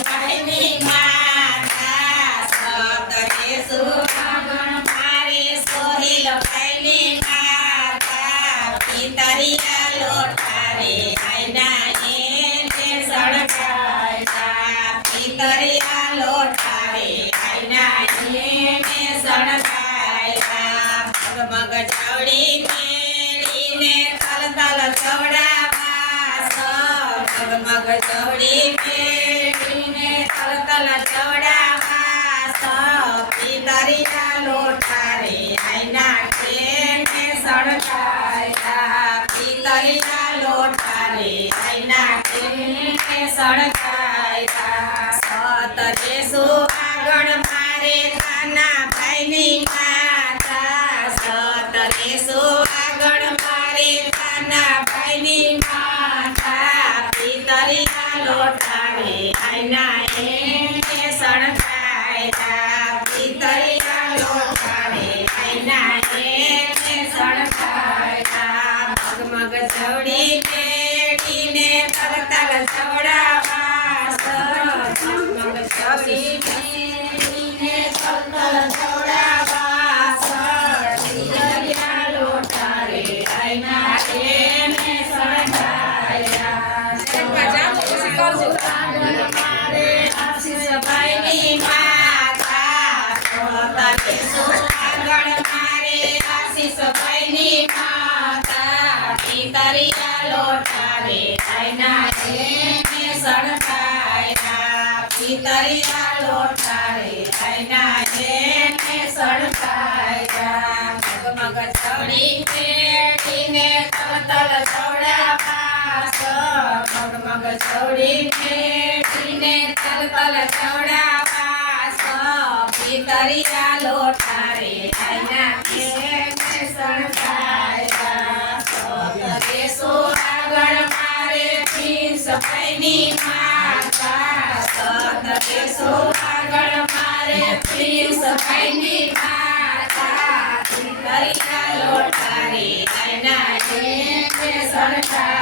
ભાઈની માતા સતરે સુહાગણ મારે સોહિલ ભાઈની માતા પિતરિયા લોટારે આઈના એને સળગાયા પિતરિયા લોટારે આઈના એને સળગાયા મગ ચાવડી મેળીને તલ તલ ચવડાવા મગ ચવડી મેળીને તલ તલ ચવડાવા પિતરિયા લોટારે આઈના એને સળગાયા પિતરિયા લોટારે આઈના એને સળગાયા સતરે સુહાગણ મારે તાના ભાઈની માતા સતરે સુહાગણ મારે તાના ભાઈની માતા પિતરિયા લોટારે આઈના એને સળગાયા પિતરિયા લોટારે આઈના એને સળગાયા મગ ચવડી મેળીને તલ તલ ચવડાવા મગ ચવડી મેળીને તલ તલ ચવડાવા પિતરિયા લોટારે આઈના એને સળગાયા મારે આશીષ ભાઈની માતા સતરે સુહાગણ મારે આશીષ ભાઈની માતા પિતરિયા લોટારે આઈના એને સળગાયા પિતરિયા લોટારે આઈના એને સળગાયા મગ ચવડી મેળીને તલ તલ ચવડાવા મગ ચવડી મેળીને તલ તલ ચવડાવા પિતરિયા લોટારે આઈના એને સળગાયા સતરે સુહાગણ મારે પ્રિન્સ ભાઈની માતા સતરે સુહાગણ મારે પ્રિન્સ ભાઈની માતા પિતરિયા લોટારે આઈના એને સળગાયા